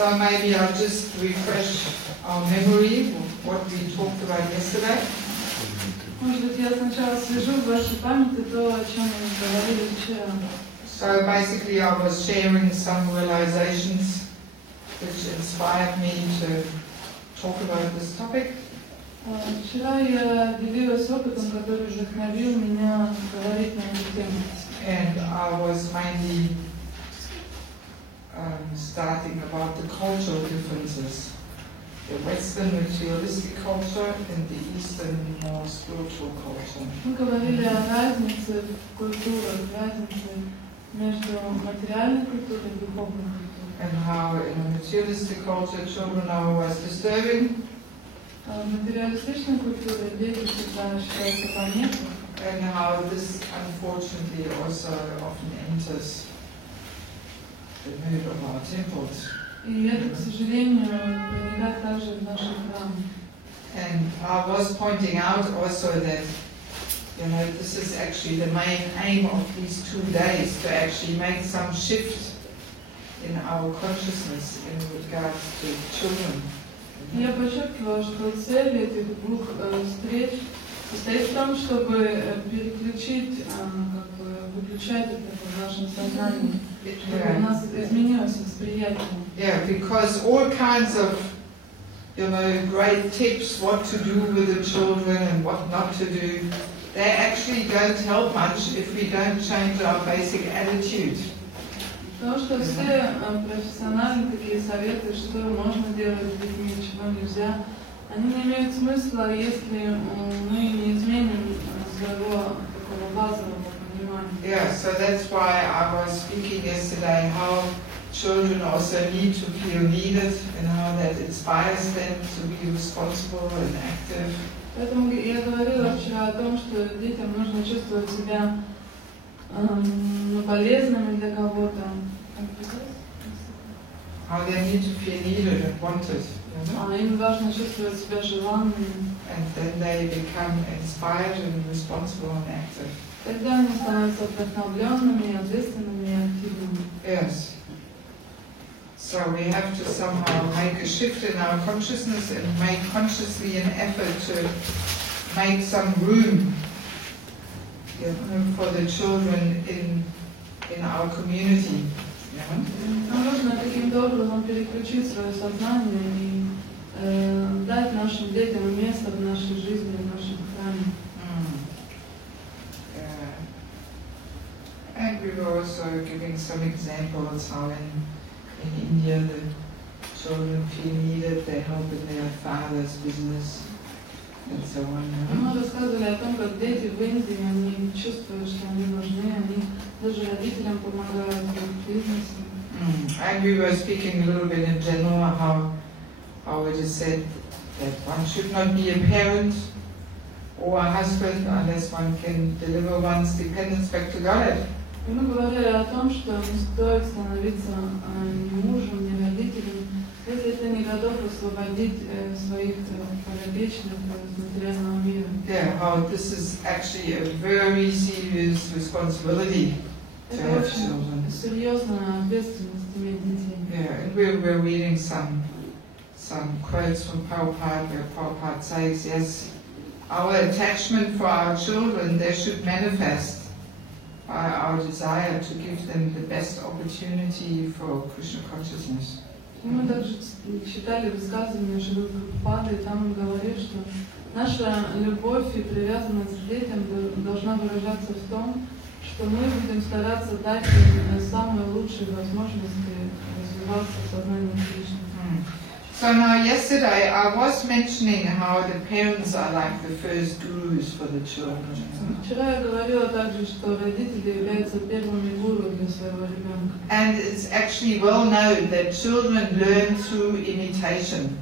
So maybe I'll just refresh our memory of what we talked about yesterday. So basically I was sharing some realizations which inspired me to talk about this topic. Вчера я делилась опытом, который вдохновил меня говорить на эту тему. And I was mainly starting about the cultural differences. The Western materialistic culture and the Eastern more spiritual culture. Мы говорили о разнице в культурах, разнице между материальной культурой и духовной культурой. And how in a materialistic culture children are always disturbing. В материалистичной культуре дети всегда считаются помехой. And how this unfortunately also often enters the mood of our temples. И это, к сожалению, проникает также в наши храмы. And I was pointing out also that, this is actually the main aim of these 2 days, to actually make some shift in our consciousness in regards to children. Я подчеркивала, что цель этих 2 встреч состоит в том, чтобы переключить, выключать это в нашем сознании, чтобы у нас изменилось восприятие. Yeah, because all kinds of, great tips what to do with the children and what not to do, they actually don't help much if we don't change our basic attitude. Потому что все профессиональные такие советы, что можно делать с детьми, чего нельзя, они не имеют смысла, если мы не изменим своего такого базового понимания. Yeah, so that's why I was speaking yesterday how children also need to feel needed and how that inspires them to be responsible and active. Поэтому я говорила вчера о том, что детям нужно чувствовать себя полезными для кого-то. How they need to feel needed and wanted. Им важно чувствовать себя желанными. And then they become inspired and responsible and active. Тогда они становятся вдохновленными, ответственными и активными. Yes. So we have to somehow make a shift in our consciousness and make consciously an effort to make some room, you know, for the children in our community. Нам нужно каким-то образом переключить свое сознание и дать нашим детям место в нашей жизни, в нашем храме. And we were also giving some examples how in India the children feel needed, they help in their father's business and so on. Мы рассказывали о том, как дети в Индии, они чувствуют, что они нужны, они даже родителям помогают в бизнесе. And we were speaking a little bit in general how it is said that one should not be a parent or a husband unless one can deliver one's dependence back to God. И мы говорили о том, что не стоит становиться ни мужем, ни родителем, если ты не готов освободить своих подопечных из материального мира. Yeah, how this is actually a very serious responsibility to have children. Серьезная ответственность иметь детей. Yeah, and we're reading some quotes from Prabhupada where Prabhupada says, yes, our attachment for our children, they should manifest by our desire to give them the best opportunity for Krishna consciousness. Мы также читали высказывания Шрилы Прабхупады, и там он говорит, что наша любовь и привязанность к детям должна выражаться в том, что мы будем стараться дать им самые лучшие возможности развиваться в сознании Кришны. So now yesterday I was mentioning how the parents are like the first gurus for the children. Вчера я говорила также, что родители являются первыми гуру для своего ребенка. And it's actually well known that children learn through imitation.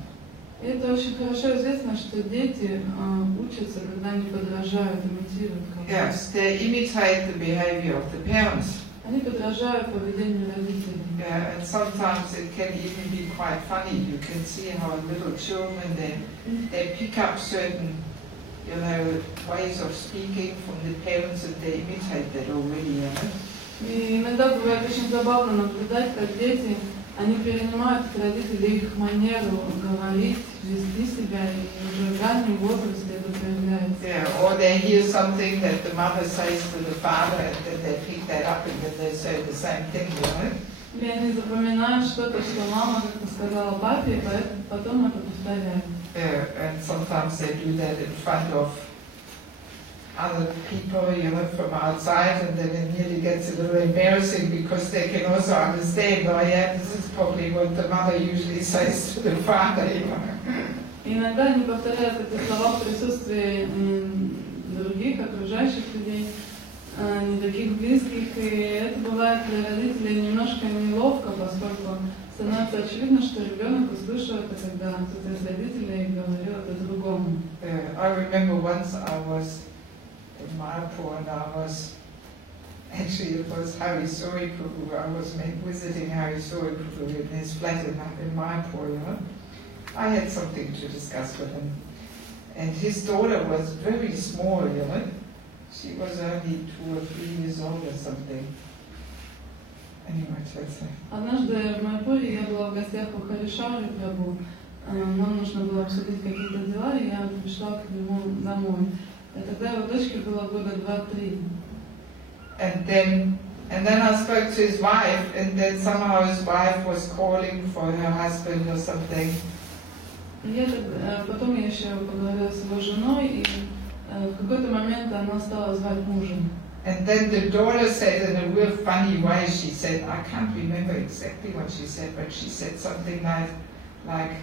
И это очень хорошо известно, что дети учатся, когда они подражают, имитируют кого-то. Yes, they imitate the behavior of the parents. Они подражают поведению родителей. Yeah, and sometimes it can even be quite funny. You can see how little children they pick up certain, you know, ways of speaking from the parents and they imitate that already. You know? И иногда бывает очень забавно наблюдать, как дети, они перенимают от родителей их манеру говорить, вести себя, и уже в раннем возрасте это проявляется. Yeah, or they hear something that the mother says to the father and then they pick that up and then they say the same thing, you know? И они запоминают что-то, что мама как-то сказала папе, и потом это повторяют. Yeah, and sometimes they do that in front of other people, you know, from outside, and then it nearly gets a little embarrassing because they can also understand, oh yeah, this is probably what the mother usually says to the father, you know. И иногда они повторяют эти слова в присутствии других, окружающих людей, не таких близких, и это бывает для родителей немножко неловко, поскольку становится очевидно, что ребенок услышал это, когда кто-то из родителей говорил это другому. I remember once I was in Mayapur and it was Hari Suri Prabhu. I was visiting Hari Suri Prabhu in his flat in Mayapur, you know. I had something to discuss with him. And his daughter was very small, you know. She was only 2 or 3 years old or something. Anyway, so it's Однажды в Майпуре я была в гостях у Харишары Прабhu. Нам нужно было обсудить какие-то дела, и я пришла к нему домой. И тогда его дочке было года 2-3. And then I spoke to his wife, and then somehow his wife was calling for her husband or something. И потом я еще поговорила с его женой, и в какой-то момент она стала звать мужа. And then the daughter said in a real funny way, she said, I can't remember exactly what she said, but she said something like,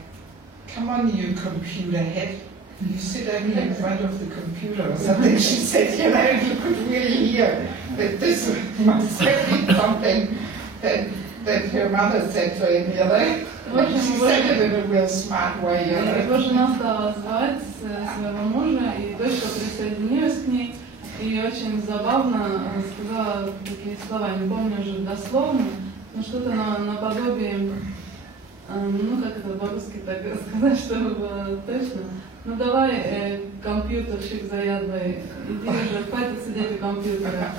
come on you computer head, you sit only in front of the computer or something. She said, you know, you could really hear that this must have been something that her mother said to him, you know. And she said it in a real smart way, you know. Его жена стала звать своего мужа, и дочка присоединилась к ней, и очень забавно сказала такие слова, не помню уже дословно, но что-то наподобие, ну как это по-русски так сказать, чтобы было точно, Ну давай, компьютерщик заядлый, иди уже, хватит сидеть у компьютера.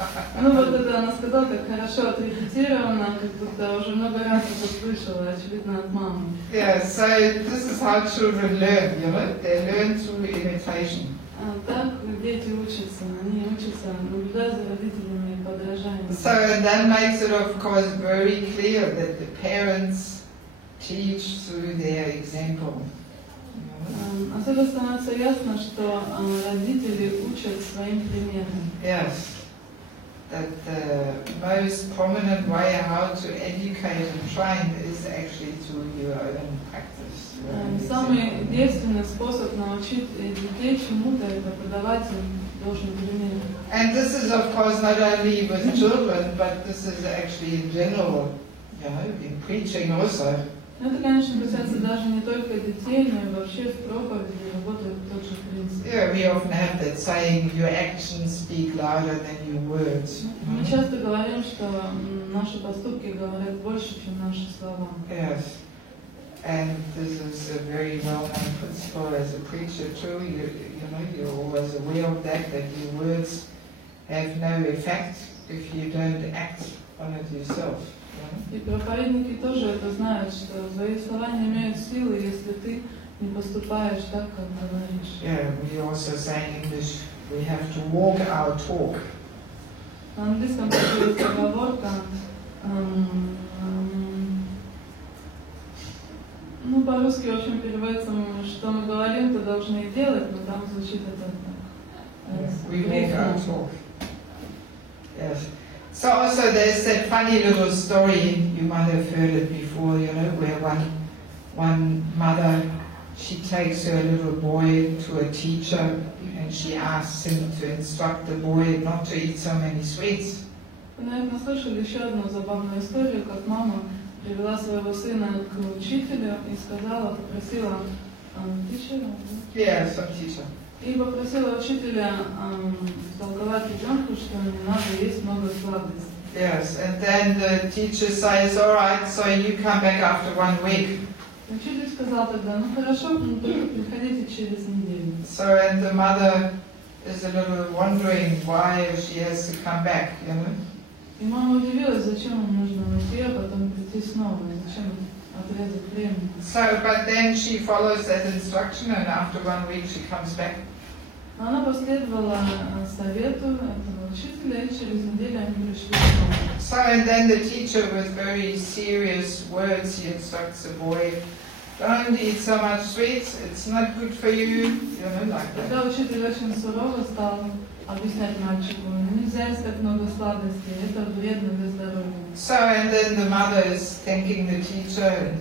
Ну вот это она сказала так хорошо отрепетировано, как будто уже много раз это слышала, очевидно, от мамы. Yeah, so this is how children learn, you know, they learn through imitation. Так дети учатся, они учатся, наблюдая за родителями и подражанием. So and that makes it of course very clear that the parents teach through their example. Отсюда становится ясно, что родители учат своим примером. Yes, that the most prominent way how to educate and train is actually through your own practice. Самый действенный способ научить детей чему-то — это подавать им должный пример. And this is of course not only with children, but this is actually in general, you know, in preaching also. Это, конечно, касается даже не только детей, но и вообще в проповеди работает тот же принцип. Yeah, we often have that saying, your actions speak louder than your words. Мы часто говорим, что наши поступки говорят больше, чем наши слова. Yes, and this is a very well-known principle as a preacher too. You know, you're always aware of that your words have no effect if you don't act on it yourself. И проповедники тоже это знают, что твои слова не имеют силы, если ты не поступаешь так, как говоришь. Yeah, we also say in English, we have to walk our talk. На английском такая есть поговорка, ну по-русски, в общем, переводится, что мы говорим, то должны и делать, но там звучит это так. We walk our talk. Yes. So also there's that funny little story, you might have heard it before, you know, where one mother, she takes her little boy to a teacher and she asks him to instruct the boy not to eat so many sweets. Вы, наверное, слышали еще одну забавную историю, как мама привела своего сына к учителю и сказала, попросила Yeah, some teacher. И попросила учителя толковать ребенку, что не надо есть много сладостей. Yes, and then the teacher says, all right, so you come back after 1 week. Учитель сказал тогда, ну хорошо, но только приходите через неделю. So, and the mother is a little wondering why she has to come back, you know. И мама удивилась, зачем ему нужно уйти, а потом прийти снова, зачем отрезать времени. So, but then she follows that instruction, and after 1 week she comes back. Она последовала совету этого учителя, и через неделю они пришли снова. So, and then the teacher, with very serious words, he instructs the boy, don't eat so much sweets, it's not good for you, you know, like that. Тогда учитель очень сурово стал объяснять мальчику, нельзя есть так много сладостей, это вредно для здоровья. So, and then the mother is thanking the teacher,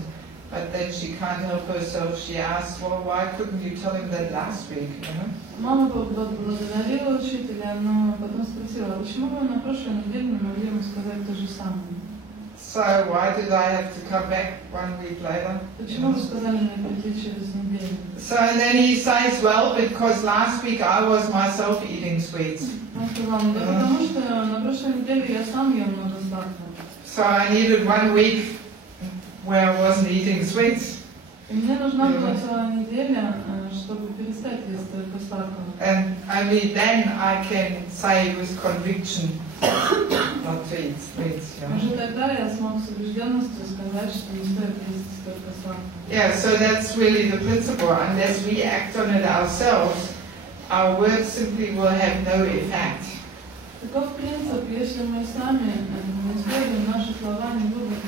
but then she can't help herself. She asks, well, why couldn't you tell him that last week, you know? Мама поблагодарила учителя, но потом спросила, почему вы на прошлой неделе не могли ему сказать то же самое? So, why did I have to come back 1 week later? Почему вы сказали мне прийти через неделю? So, and then he says, well, because last week I was myself eating sweets. Он сказал, да потому что на прошлой неделе я сам ел много сладкого. So I needed 1 week where I wasn't eating sweets. И мне нужна была целая неделя, чтобы перестать есть только сладкого. And only then I can say with conviction not to eat sweets. You know? Уже тогда я смог с убежденностью сказать, что не стоит есть только сладкого. Yeah, so that's really the principle. Unless we act on it ourselves, our words simply will have no effect. Таков принцип, если мы сами не используем, наши слова не будут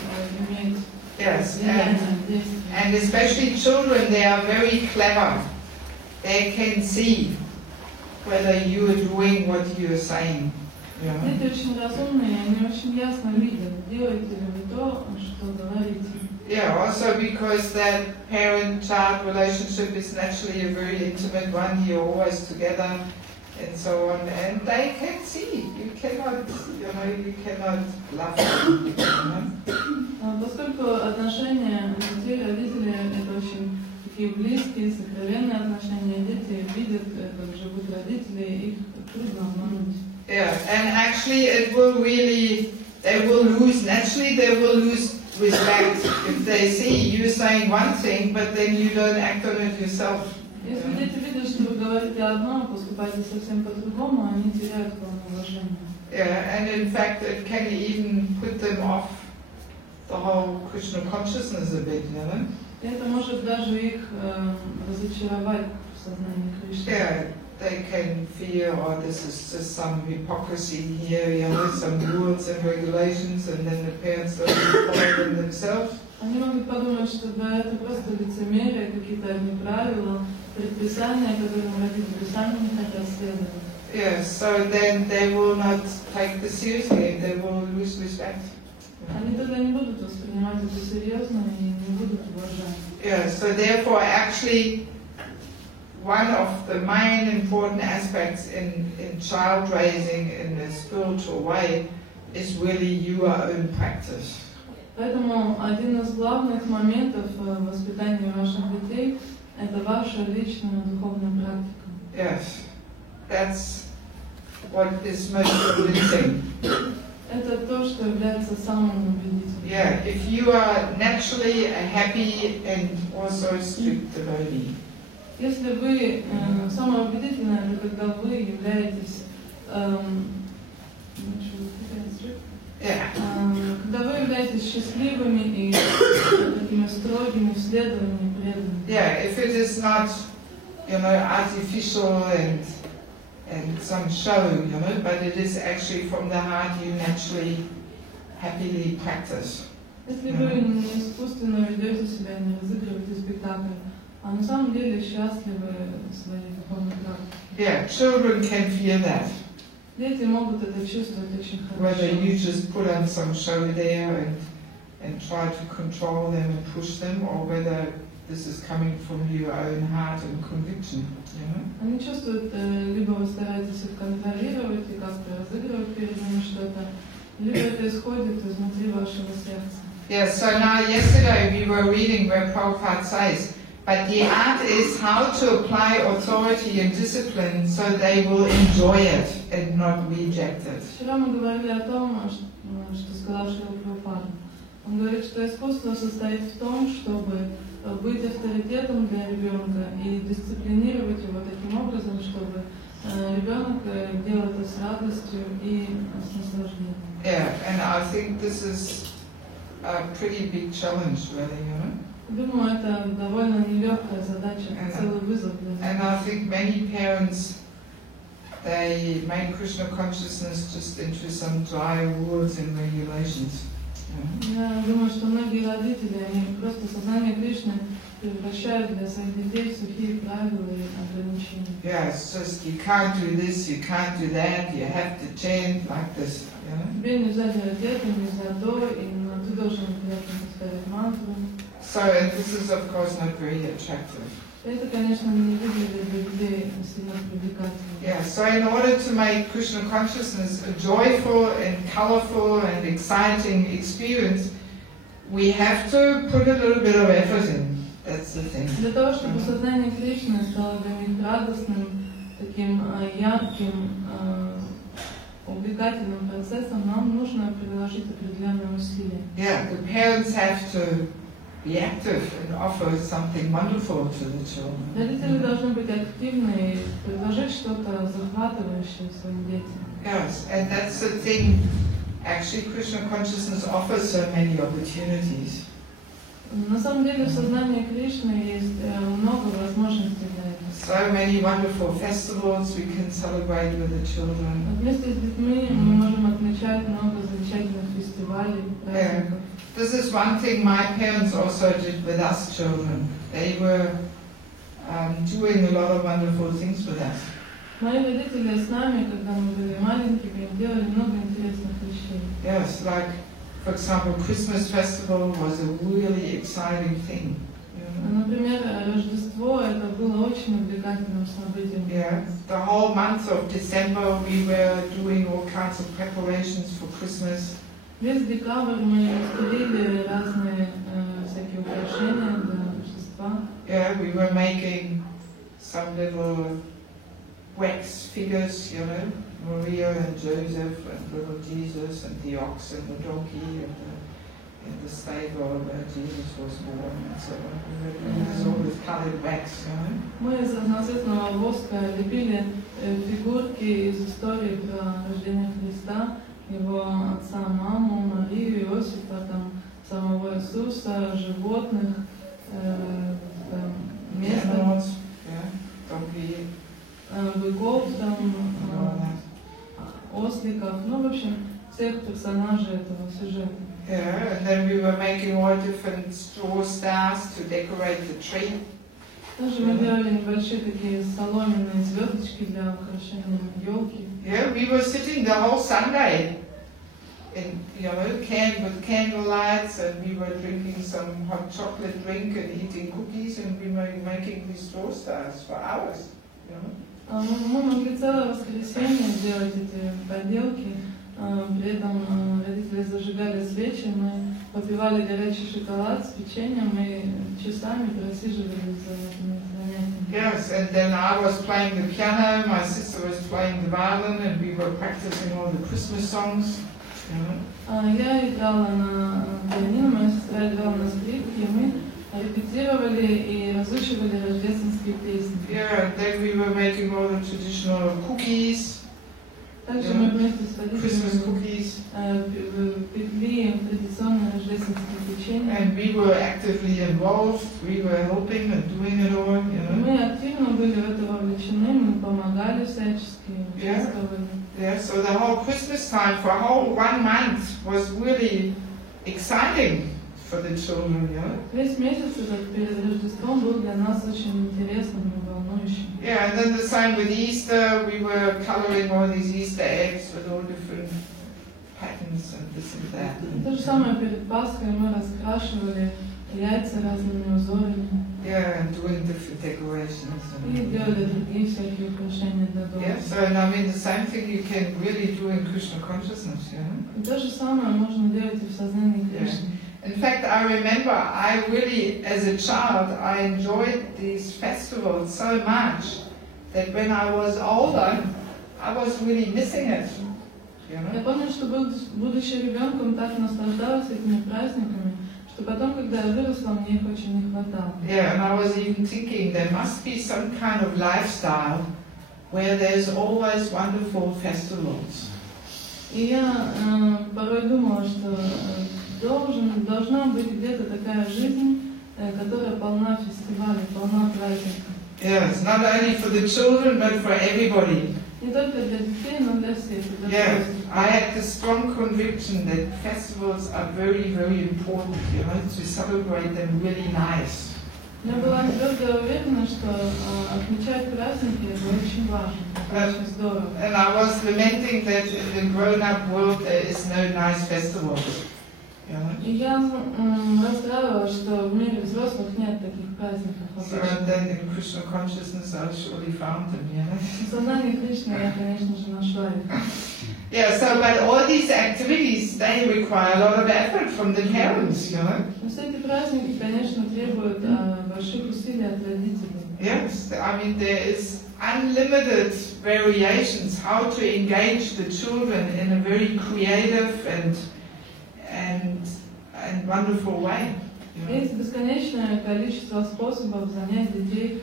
иметь влияния, действия. And especially children, they are very clever. They can see whether you are doing what you are saying. You know? Дети очень разумные, они очень ясно видят, делаете ли вы то, что говорите. Yeah, also because that parent-child relationship is naturally a very intimate one. You're always together. And so on, and they can see. You cannot bluff them. Поскольку отношения детей и родителей это очень такие близкие, сокровенные отношения, дети видят, как живут родители, их трудно обмануть. Yeah, and actually it will really, they will lose respect if they see you saying one thing, but then you don't act on it yourself. Если дети видят, что вы говорите одно, а поступаете совсем по-другому, они теряют к вам уважение. Yeah, and in fact it can even put them off the whole Krishna consciousness a bit, you know? И это может даже их разочаровать в сознании Кришны. Yeah, they can feel, oh, this is just some hypocrisy here, you know, some rules and regulations, and then the parents don't follow them themselves. Они могут подумать, что да, это просто лицемерие, какие-то одни правила, предписания, которым родители сами не хотят следовать. Yeah, so then they will not take this seriously and they will lose respect. Они тогда не будут воспринимать это серьезно и не будут уважать. Yeah, so therefore actually one of the main important aspects in child raising in a spiritual way is really your own practice. Поэтому один из главных моментов воспитания ваших детей – это ваша личная духовная практика. Yes, that's what is most convincing. Это то, что является самым убедительным. Yeah, if you are naturally a happy and also strict devotee. Если вы, самое убедительное, это когда вы являетесь, когда вы являетесь счастливыми и такими строгими в следовании, преданными. Yeah, if it is not, you know, artificial and some show, you know, but it is actually from the heart you naturally, happily practice. Если вы не искусственно ведете себя, не разыгрываете спектакль, а на самом деле счастливы своей духовной практикой. Yeah, children can feel that. Дети могут это чувствовать очень хорошо. Whether you just put on some show there and try to control them and push them, or whether this is coming from your own heart and conviction, you know? Они чувствуют, либо вы стараетесь их контролировать и как-то разыгрывать перед ними что-то, либо это исходит изнутри вашего сердца. Yeah, so now yesterday we were reading where Prabhupada says, but the art is how to apply authority and discipline so they will enjoy it and not reject it. Вчера мы говорили о том, что сказал Шрила Прабхупада. Он говорит, что искусство состоит в том, чтобы быть авторитетом для ребенка и дисциплинировать его таким образом, чтобы ребенок делал это с радостью и с наслаждением. Yeah, and I think this is a pretty big challenge, really, you know. Думаю, это довольно нелегкая задача, целый вызов для нас. And I think many parents, they make Krishna consciousness just into some dry rules and regulations. Я думаю, что многие родители, они просто сознание Кришны превращают для своих детей в сухие правила и ограничения. Yeah, it's just you can't do this, you can't do that, you have to chant like this, you know. Тебе нельзя делать это, нельзя то, и ты должен обязательно повторять мантру. So, and this is of course not very attractive. Это, конечно, не выглядит для людей сильно привлекательно. Yeah, so in order to make Krishna consciousness a joyful and colorful and exciting experience, we have to put a little bit of effort in. That's the thing. Для того, чтобы сознание Кришны стало для них радостным, таким ярким, увлекательным процессом, нам нужно приложить определенные усилия. Yeah, the parents have to be active and offer something wonderful to the children. Родители должны быть активны и предложить что-то захватывающее своим детям. Yes, and that's the thing. Actually, Krishna consciousness offers so many opportunities. На самом деле в сознании Кришны есть много возможностей для этого. So many wonderful festivals we can celebrate with the children. Вместе с детьми мы можем отмечать много замечательных фестивалей, праздников. This is one thing my parents also did with us children. They were doing a lot of wonderful things with us. Мои родители с нами, когда мы были маленькими, делали много интересных вещей. Yes, like, for example, Christmas festival was a really exciting thing. Например, Рождество это было очень увлекательным событием. Yeah, the whole month of December we were doing all kinds of preparations for Christmas. Весь декабрь мы стелили разные всякие украшения для Рождества. Yeah, we were making some little wax figures, you know, Maria and Joseph and little Jesus and the ox and the donkey and in the stable where Jesus was born and so on. It was all with colored wax, you know. Мы из разноцветного воска лепили фигурки из истории про рождение Христа, его отца, маму, Марию, Иосифа, там, самого Иисуса, животных, место, Animals, yeah, donkey, быков, там, and all that. осликов, ну, в общем, всех персонажей этого сюжета. Yeah, and then we were making all different straw stars to decorate the tree. Также мы делали небольшие такие соломенные звездочки для украшения елки. Yeah, we were sitting the whole Sunday in, with candle lights, and we were drinking some hot chocolate drink and eating cookies, and we were making these straw stars for hours, you know. Мы могли целое воскресенье делать эти поделки, при этом родители зажигали свечи, мы попивали горячий шоколад с печеньем и часами просиживали за этими занятиями. Yes, and then I was playing the piano, my sister was playing the violin, and we were practicing all the Christmas songs, you know. Я играла на пианино, моя сестра играла на скрипке, и мы репетировали и разучивали рождественские песни. Yeah, and then we were making all the traditional cookies, Также мы вместе с Christmas родителями cookies, пекли традиционные рождественские печенья. and we were actively involved, we were helping and doing it all, you know. Мы активно были в это вовлечены, мы помогали всячески, участвовали. Yeah, so the whole Christmas time for a whole 1 month was really exciting for the children, you know. Весь месяц этот перед Рождеством был для нас очень интересным и волнующим. Yeah, and then the same with Easter, we were coloring all these Easter eggs with all different patterns and this and that. То же самое перед Пасхой мы раскрашивали яйца разными узорами Yeah, and doing different decorations. и делали другие всякие украшения для дома. Yeah, so and I mean the same thing you can really do in Krishna consciousness, you know. И то же самое можно делать и в сознании Кришны. In fact, I remember I really, as a child, I enjoyed these festivals so much that when I was older, I was really missing it, you Я know. помню, что будучи ребенком, так наслаждалась этими праздниками, что потом, когда я выросла, мне их очень не хватало. Yeah, and I was even thinking there must be some kind of lifestyle where there's always wonderful festivals. И я порой думала, что должна быть где-то такая жизнь, которая полна фестивалей, полна праздников. Yeah, it's not only for the children but for everybody. Не только для детей, но для всех. Yeah, I had the strong conviction that festivals are very, very important, you know, to celebrate them really nice. Я была твердо уверена, что отмечать праздники это очень важно, это очень здорово. And I was lamenting that in the grown-up world there is no nice festivals. You know? И я расстраивалась, что в мире взрослых нет таких праздников. So then in Krishna consciousness I surely found them, you know. В сознании Кришны я, конечно же, нашла их. Yeah, so but all these activities, they require a lot of effort from the parents, you know. Но все эти праздники, конечно, требуют больших усилий от родителей. Yes, I mean there is unlimited variations how to engage the children in a very creative and wonderful way. Есть бесконечное количество способов занять детей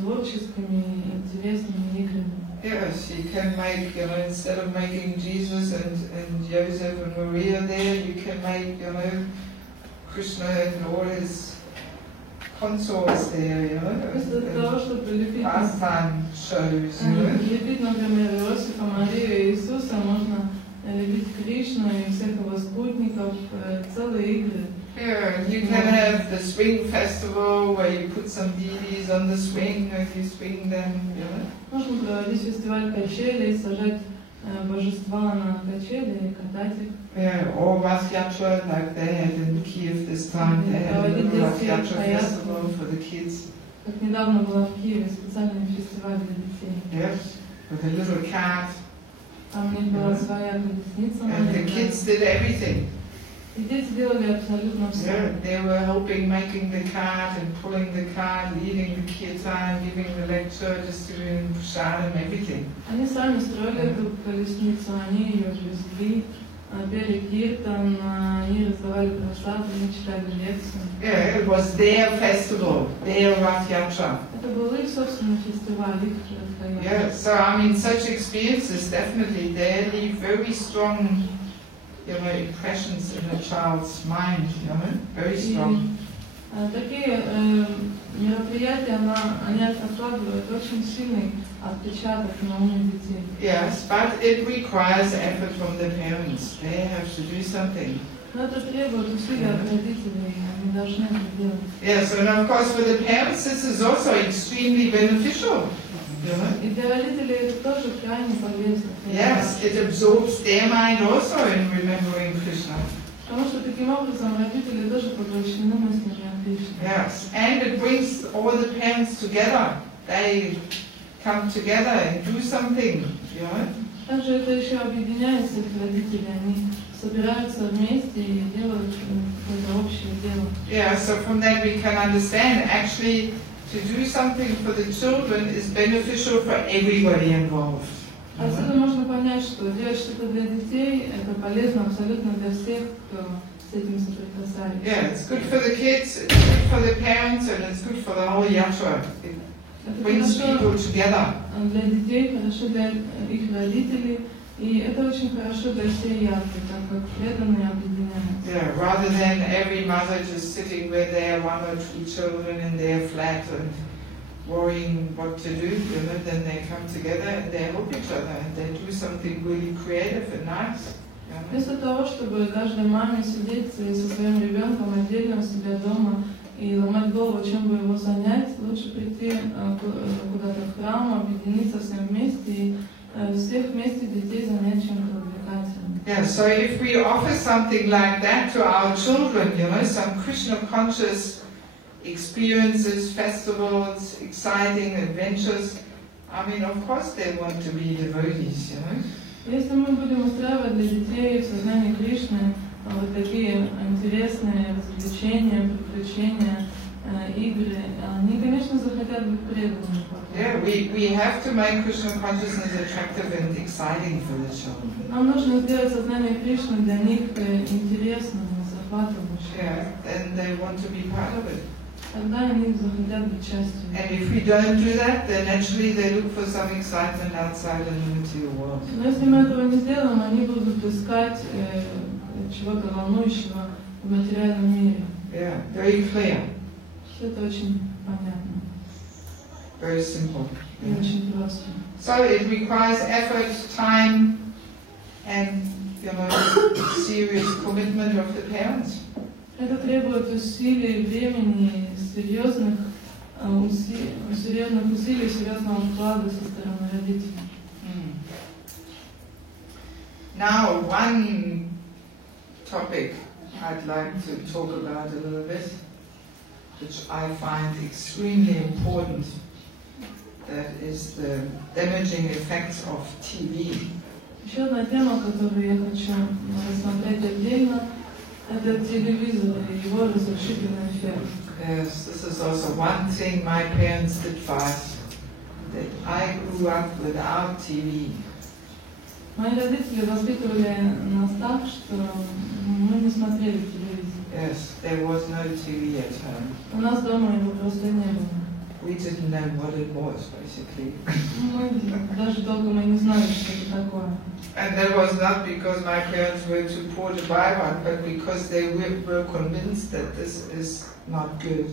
творческими, интересными играми. Yes, you can make, you know, instead of making Jesus and Joseph and Maria there, you can make, you know, Krishna and all his consorts there, you know. Вместо того, чтобы лепить, Pastime shows, you know. лепить, например, Иосифа, Марию и Иисуса, можно лепить Кришну и всех его спутников, целые игры. Yeah, you can have the swing festival where you put some deities on the swing and you swing them, you know. Можно проводить фестиваль качелей, сажать божества на качели и катать их. Yeah, or Rath Yatra, like they had in Kiev this time, they had a little Rath Yatra festival for the kids. Как недавно была в Киеве специальный фестиваль для детей. Yes, with a little cart. Там у них была своя колесница. And the kids did everything. И дети делали абсолютно все. Yeah, they were helping making the cart and pulling the cart, leading the kirtan, giving the lecture, distributing prasadam, everything. Они сами строили эту колесницу, они ее везли, пели киртан, они раздавали просад, они читали лекции. Yeah, it was their festival, their Rath Yatra. Это был их собственный фестиваль, их Yeah, so I mean, such experiences definitely they leave very strong, impressions in a child's mind. Very strong. Такие мероприятия, они откладывают очень сильный отпечаток на уме детей. Yes, but it requires effort from the parents. They have to do something. Но это требует усилий от родителей, они должны это делать. Yes, and of course for the parents this is also extremely beneficial. И для родителей это тоже крайне полезно. Yes, it absorbs their mind also in remembering Krishna. Потому что таким образом родители тоже поглощены мыслями о Кришне. Yes, and it brings all the parents together. They come together and do something. Также это еще объединяет всех родителей, они собираются вместе и делают какое-то общее дело. Yeah, so from that we can understand actually to do something for the children is beneficial for everybody involved. Отсюда можно понять, что делать что-то для детей это полезно абсолютно для всех, кто с этим соприкасается. Yeah, it's good for the kids, it's good for the parents, and it's good for the whole yatra. It brings people together. Для детей, хорошо для их родителей, и это очень хорошо для всей ятры, так как преданные объединяются. Yeah, rather than every mother just sitting with their 1 or 2 children in their flat and worrying what to do, then they come together and they help each other and they do something really creative and nice. Вместо того, чтобы каждой маме сидеть со своим ребенком отдельно у себя дома и ломать голову, чем бы его занять, лучше прийти куда-то в храм, объединиться всем вместе и всех вместе детей занять чем-то увлекательным. Yeah, so if we offer something like that to our children, some Krishna conscious experiences, festivals, exciting adventures, I mean, of course they want to be devotees, Если мы будем устраивать для детей в сознании Кришны вот такие интересные развлечения, приключения, игры, они, конечно, захотят быть преданными. Yeah, we have to make Krishna consciousness attractive and exciting for the children. Нам нужно сделать сознание Кришны для них интересным, захватывающим. Yeah, and they want to be part of it. Тогда они захотят быть частью. And if we don't do that, then naturally they look for some excitement outside in the material world. Но если мы этого не сделаем, они будут искать чего-то волнующего в материальном мире. Yeah, very clear. Это очень понятно. Very simple. И очень просто. So it requires effort, time, and serious commitment of the parents. Это требует усилий, времени, серьезных усилий, серьезного вклада со стороны родителей. Now, one topic I'd like to talk about a little bit, which I find extremely important, that is the damaging effects of TV. Еще одна тема, которую я хочу рассмотреть отдельно, это телевизор и его разрушительный эффект. Yes, this is also one thing my parents did for us, that I grew up without TV. Мои родители воспитывали нас так, что мы не смотрели телевизор. Yes, there was no TV at home. У нас дома его просто не было. We didn't know what it was, basically. Мы даже толком и не знали, что это такое. And that was not because my parents were too poor to buy one, but because they were convinced that this is not good.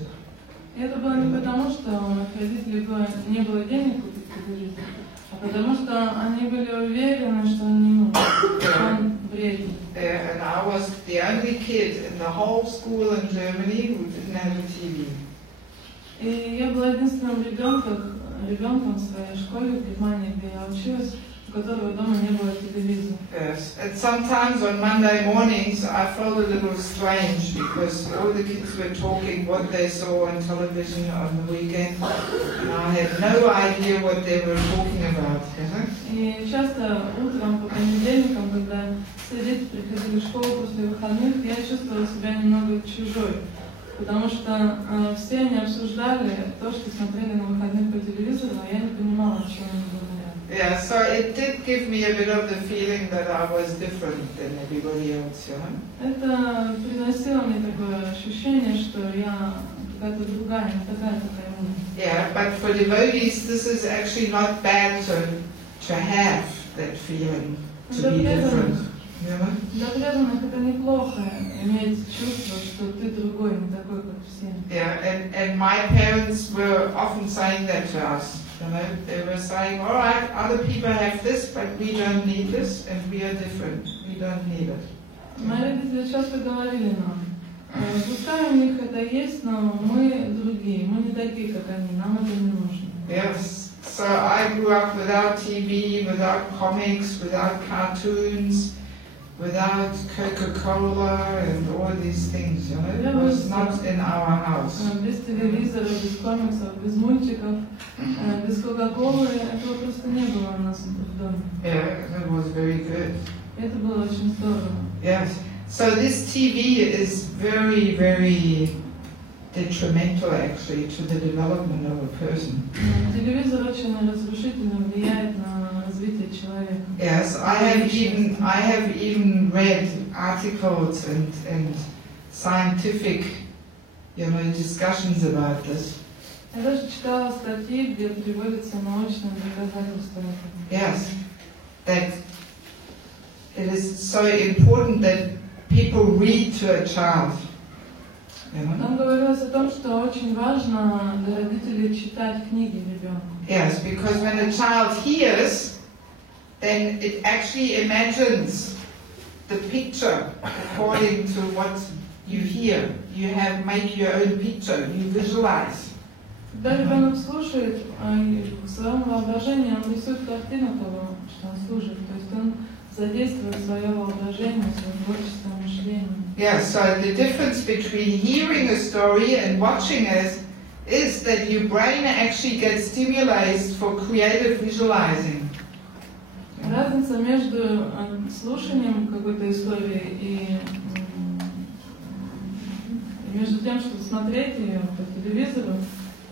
И это было не потому, что у моих родителей не было денег купить телевизор, а потому что они были уверены, что он вреден. And I was the only kid in the whole school in Germany who didn't have a TV. И я была единственным ребенком в своей школе в Германии, где я училась, у которого дома не было телевизора. Yes, and sometimes on Monday mornings I felt a little strange because all the kids were talking what they saw on television on the weekend, and I had no idea what they were talking about. И часто утром по понедельникам, когда все дети приходили в школу после выходных, я чувствовала себя немного чужой. Потому что все они обсуждали то, что смотрели на выходных по телевизору, а я не понимала, о чем они говорят. Yeah, so it did give me a bit of the feeling that I was different than everybody else, you know. Это приносило мне такое ощущение, что я какая-то другая, не такая, какая я. Yeah, but for devotees, this is actually not bad to have that feeling, to be different, you know. Для преданных это неплохо иметь чувство, что ты другой, не такой, как все. Yeah, and my parents were often saying that to us. You know, they were saying, all right, other people have this, but we don't need this, and we are different. We don't need it. Мои родители часто говорили нам, пускай у них это есть, но мы другие, мы не такие, как они, нам это не нужно. Yes, so I grew up without TV, without comics, without cartoons, without Coca-Cola and all these things, you know. It was not in our house. Без телевизора, без комиксов, без мультиков, без Кока-Колы, этого просто не было у нас в доме. Yeah, it was very good. Это было очень здорово. Yes, so this TV is very, very detrimental actually to the development of a person. Телевизор очень разрушительно влияет на развитие человека. Yes, I have even read articles and scientific, discussions about this. Я даже читала статьи, где приводятся научные доказательства этого. Yes, that it is so important that people read to a child. Там говорилось о том, что очень важно для родителей читать книги ребенку. Yes, because when a child hears, then it actually imagines the picture according to what you hear. You make your own picture, you visualize. Когда ребенок слушает, в своем воображении он рисует картину того, что он слушает. То есть он задействует свое воображение, свое творческое мышление. Yeah, so the difference between hearing a story and watching it is that your brain actually gets stimulated for creative visualizing. Разница между слушанием какой-то истории и между тем, чтобы смотреть ее по телевизору,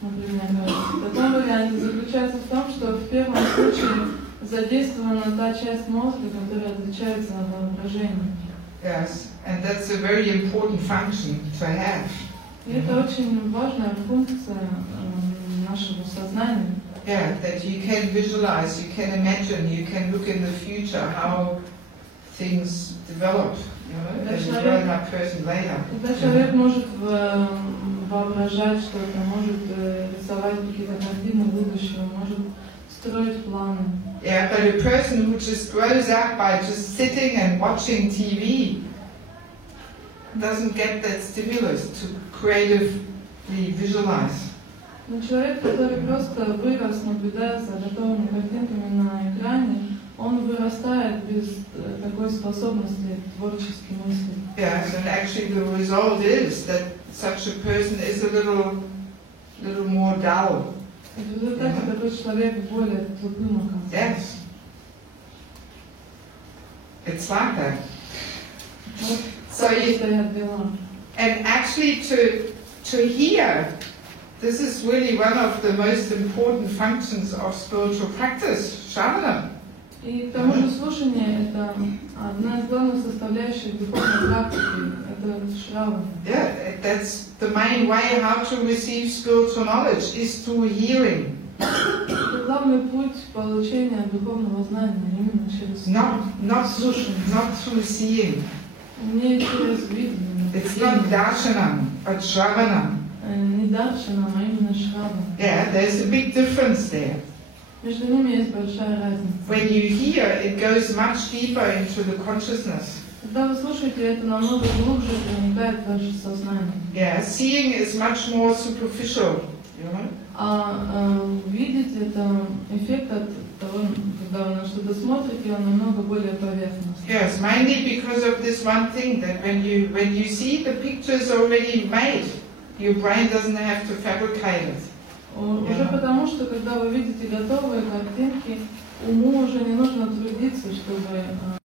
например, в таком варианте заключается в том, что в первом случае задействована та часть мозга, которая отвечает за воображение. Yes, and that's a very important function to have. И это очень важная функция нашего сознания. Yeah, that you can visualize, you can imagine, you can look in the future how things develop, as a grown-up person later. Когда человек может воображать что-то, может рисовать какие-то картины будущего, может строить планы. Yeah, but a person who just grows up by just sitting and watching TV doesn't get that stimulus to creatively visualize. Но человек, который просто вырос, наблюдая за готовыми картинками на экране, он вырастает без такой способности творчески мыслить. Yes, and actually the result is that such a person is a little more dull. В результате такой человек более тупым оказывается. Yes. It's like that. So and actually to hear, this is really one of the most important functions of spiritual practice, Shravana. И к тому же слушание — это одна из главных составляющих духовной практики, это шравана. Yeah, that's the main way how to receive spiritual knowledge is through hearing. Это главный путь получения духовного знания, именно через слушание. Not through seeing. Не через видение. It's not darshanam, but shravanam. Не даршанам, а именно шравана. Yeah, there's a big difference there. Между ними есть большая разница. When you hear, it goes much deeper into the consciousness. Когда вы слушаете, это намного глубже проникает в ваше сознание. Yeah, seeing is much more superficial, А видеть — это эффект от того, когда вы на что-то смотрите, он намного более поверхностный. Yes, mainly because of this one thing, that when you see the pictures already made, your brain doesn't have to fabricate it. Уже потому, что когда вы видите готовые картинки, уму уже не нужно трудиться, чтобы